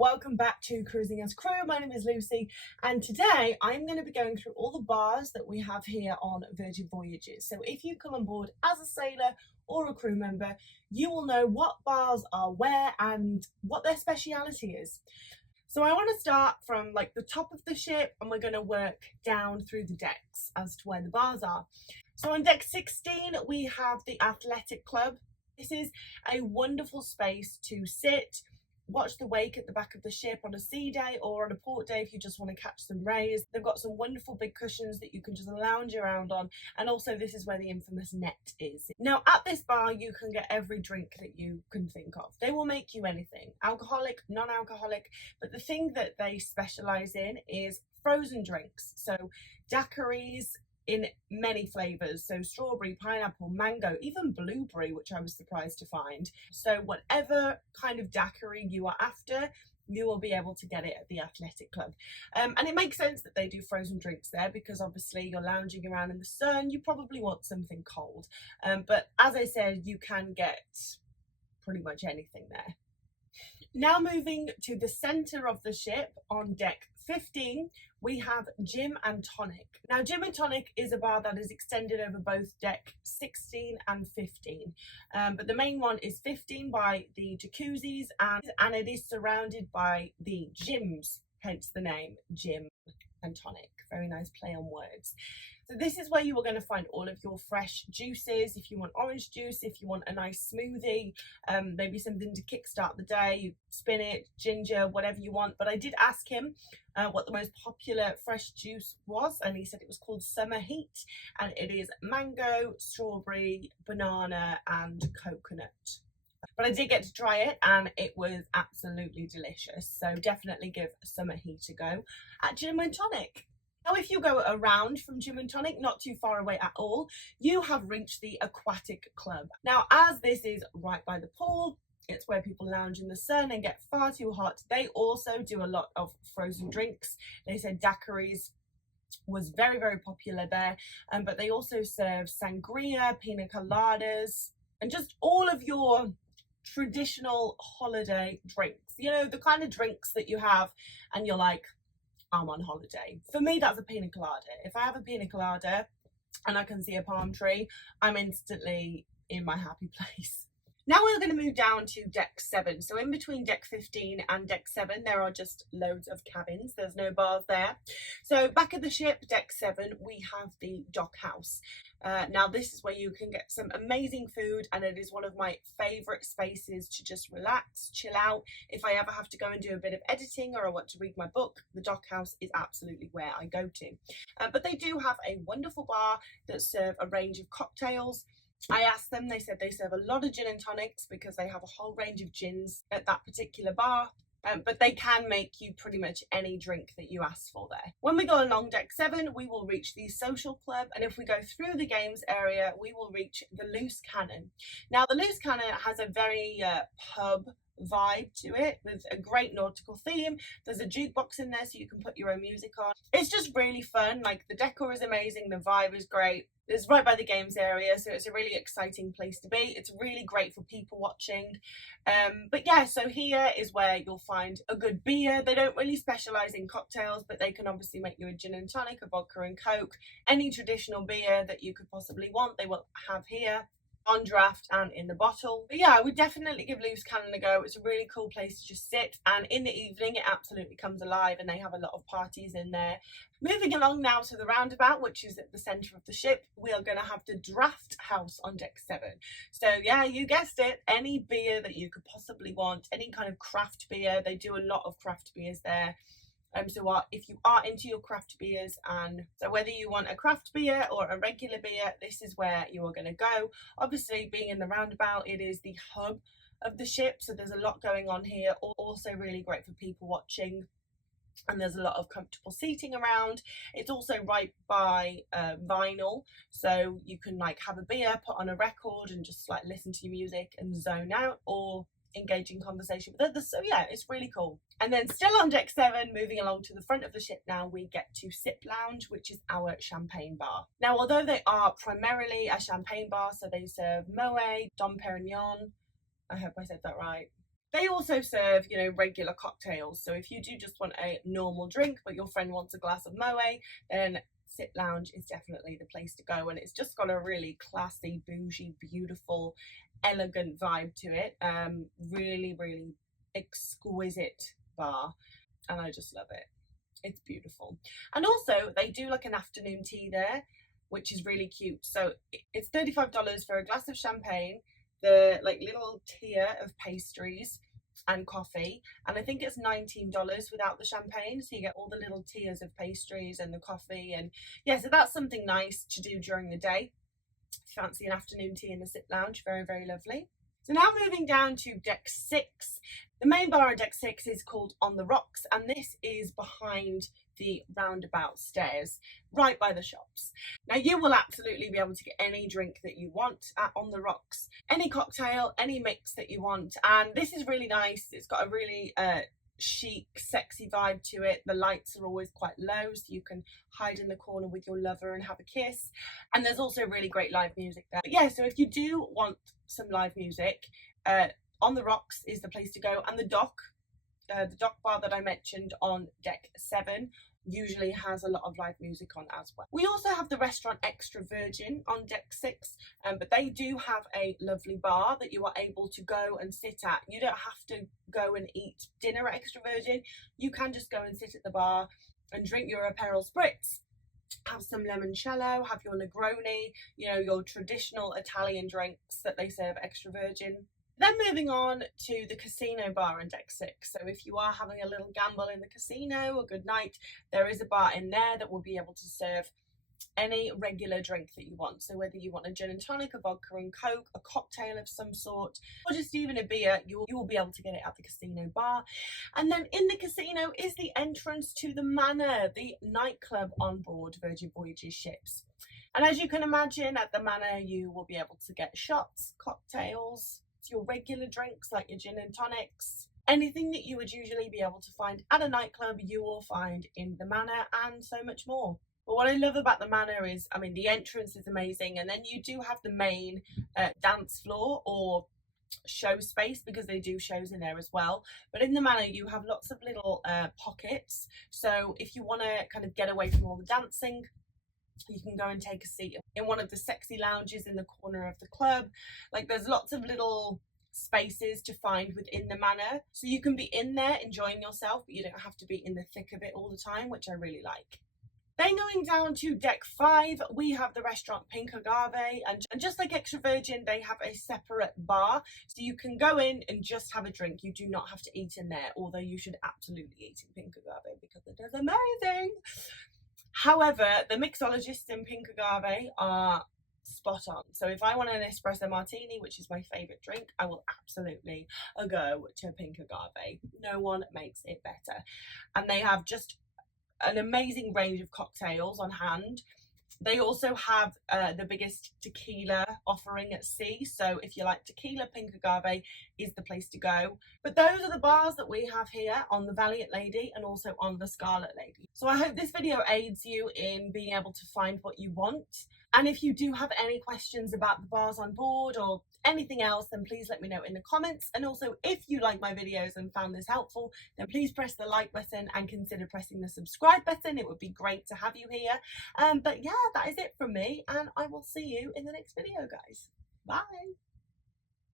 welcome back to Cruising as Crew. My name is Lucy, and today I'm going to be going through all the bars that we have here on Virgin Voyages. So if you come on board as a sailor or a crew member, you will know what bars are where and what their speciality is. So I want to start from like the top of the ship, and we're going to work down through the decks as to where the bars are. So on deck 16 we have the Athletic Club. This is a wonderful space to sit, watch the wake at the back of the ship on a sea day or on a port day if you just want to catch some rays. They've got some wonderful big cushions that you can just lounge around on, and also this is where the infamous net is. Now at this bar you can get every drink that you can think of. They will make you anything, alcoholic, non-alcoholic, but the thing that they specialise in is frozen drinks. So daiquiris in many flavours, so strawberry, pineapple, mango, even blueberry, which I was surprised to find. So whatever kind of daiquiri you are after, you will be able to get it at the Athletic Club. And it makes sense that they do frozen drinks there because obviously you're lounging around in the sun, you probably want something cold. But as I said, you can get pretty much anything there. Now moving to the centre of the ship on deck 15, we have Gym and Tonic. Now Gym and Tonic is a bar that is extended over both deck 16 and 15. But the main one is 15 by the jacuzzis, and it is surrounded by the gyms, hence the name Gym and Tonic. Very nice play on words. So this is where you are going to find all of your fresh juices. If you want orange juice, if you want a nice smoothie, maybe something to kickstart the day, spinach, ginger, whatever you want. But I did ask him what the most popular fresh juice was, and he said it was called Summer Heat, and it is mango, strawberry, banana and coconut. But I did get to try it and it was absolutely delicious. So definitely give Summer Heat a go at Gym and Tonic. Now if you go around from Gym and Tonic, not too far away at all, you have reached the Aquatic Club. Now as this is right by the pool, it's where people lounge in the sun and get far too hot. They also do a lot of frozen drinks. They said daiquiris was very, very popular there, but they also serve sangria, pina coladas, and just all of your traditional holiday drinks. You know, the kind of drinks that you have and you're like, I'm on holiday. For me, that's a pina colada. If I have a pina colada and I can see a palm tree, I'm instantly in my happy place. Now we're going to move down to deck 7. So in between deck 15 and deck 7, there are just loads of cabins. There's no bars there. So back of the ship, deck 7, we have the dock house. Now this is where you can get some amazing food, and it is one of my favourite spaces to just relax, chill out. If I ever have to go and do a bit of editing or I want to read my book, the dock house is absolutely where I go to. But they do have a wonderful bar that serve a range of cocktails. I asked them, they said they serve a lot of gin and tonics because they have a whole range of gins at that particular bar. But they can make you pretty much any drink that you ask for there. When we go along deck 7, we will reach the social club, and if we go through the games area, we will reach the loose cannon. Now the loose cannon has a very pub vibe to it with a great nautical theme. There's a jukebox in there so you can put your own music on. It's just really fun. Like the decor is amazing, the vibe is great. It's right by the games area, so it's a really exciting place to be. It's really great for people watching. But yeah, so here is where you'll find a good beer. They don't really specialise in cocktails, but they can obviously make you a gin and tonic, a vodka and coke. Any traditional beer that you could possibly want, they will have here on draft and in the bottle. But yeah, I would definitely give Loose Cannon a go. It's a really cool place to just sit, and in the evening it absolutely comes alive and they have a lot of parties in there. Moving along now to the roundabout, which is at the centre of the ship, we are going to have the Draft House on deck 7. So yeah, you guessed it, any beer that you could possibly want, any kind of craft beer. They do a lot of craft beers there. So if you are into your craft beers, and so whether you want a craft beer or a regular beer, this is where you are going to go. Obviously being in the roundabout, it is the hub of the ship, so there's a lot going on here. Also really great for people watching, and there's a lot of comfortable seating around. It's also right by vinyl, so you can like have a beer, put on a record and just like listen to your music and zone out, or engage in conversation with others. So yeah, it's really cool. And then still on deck 7, moving along to the front of the ship now, we get to Sip Lounge, which is our champagne bar. Now although they are primarily a champagne bar, so they serve Moet, Dom Perignon, I hope I said that right, They also serve, you know, regular cocktails. So if you do just want a normal drink, but your friend wants a glass of Moe, then Sit Lounge is definitely the place to go. And it's just got a really classy, bougie, beautiful, elegant vibe to it. Really, really exquisite bar. And I just love it. It's beautiful. And also they do like an afternoon tea there, which is really cute. So it's $35 for a glass of champagne, the like little tier of pastries and coffee, and I think it's $19 without the champagne, so you get all the little tiers of pastries and the coffee. And yeah, so that's something nice to do during the day. Fancy an afternoon tea in the Sit Lounge, very, very lovely. So now moving down to deck 6. The main bar on deck 6 is called On the Rocks, and this is behind the roundabout stairs, right by the shops. Now you will absolutely be able to get any drink that you want at On the Rocks, any cocktail, any mix that you want, and this is really nice. It's got a really chic, sexy vibe to it. The lights are always quite low, so you can hide in the corner with your lover and have a kiss. And there's also really great live music there. But yeah, so if you do want some live music, On the Rocks is the place to go. And the dock bar that I mentioned on deck 7 usually has a lot of live music on as well. We also have the restaurant Extra Virgin on deck 6, but they do have a lovely bar that you are able to go and sit at. You don't have to go and eat dinner at Extra Virgin. You can just go and sit at the bar and drink your Aperol Spritz, have some limoncello, have your Negroni, you know, your traditional Italian drinks that they serve at Extra Virgin. Then moving on to the casino bar on deck 6. So if you are having a little gamble in the casino, a good night, there is a bar in there that will be able to serve any regular drink that you want. So whether you want a gin and tonic, a vodka and coke, a cocktail of some sort, or just even a beer, you will be able to get it at the casino bar. And then in the casino is the entrance to the Manor, the nightclub on board Virgin Voyages ships. And as you can imagine, at the Manor you will be able to get shots, cocktails, your regular drinks like your gin and tonics. Anything that you would usually be able to find at a nightclub, you will find in the Manor, and so much more. But what I love about the Manor is, I mean, the entrance is amazing, and then you do have the main dance floor or show space, because they do shows in there as well. But in the Manor you have lots of little pockets, so if you want to kind of get away from all the dancing, you can go and take a seat in one of the sexy lounges in the corner of the club. Like, there's lots of little spaces to find within the Manor, so you can be in there enjoying yourself, but you don't have to be in the thick of it all the time, which I really like. Then going down to deck 5, we have the restaurant Pink Agave, and just like Extra Virgin, they have a separate bar, so you can go in and just have a drink. You do not have to eat in there, although you should absolutely eat in Pink Agave because it is amazing. However, the mixologists in Pink Agave are spot on. So if I want an espresso martini, which is my favourite drink, I will absolutely go to Pink Agave. No one makes it better. And they have just an amazing range of cocktails on hand. They also have the biggest tequila offering at sea. So if you like tequila, Pink Agave is the place to go. But those are the bars that we have here on the Valiant Lady and also on the Scarlet Lady. So I hope this video aids you in being able to find what you want. And if you do have any questions about the bars on board or anything else, then please let me know in the comments. And also, if you like my videos and found this helpful, then please press the like button and consider pressing the subscribe button. It would be great to have you here. But yeah, that is it from me, and I will see you in the next video, guys. Bye.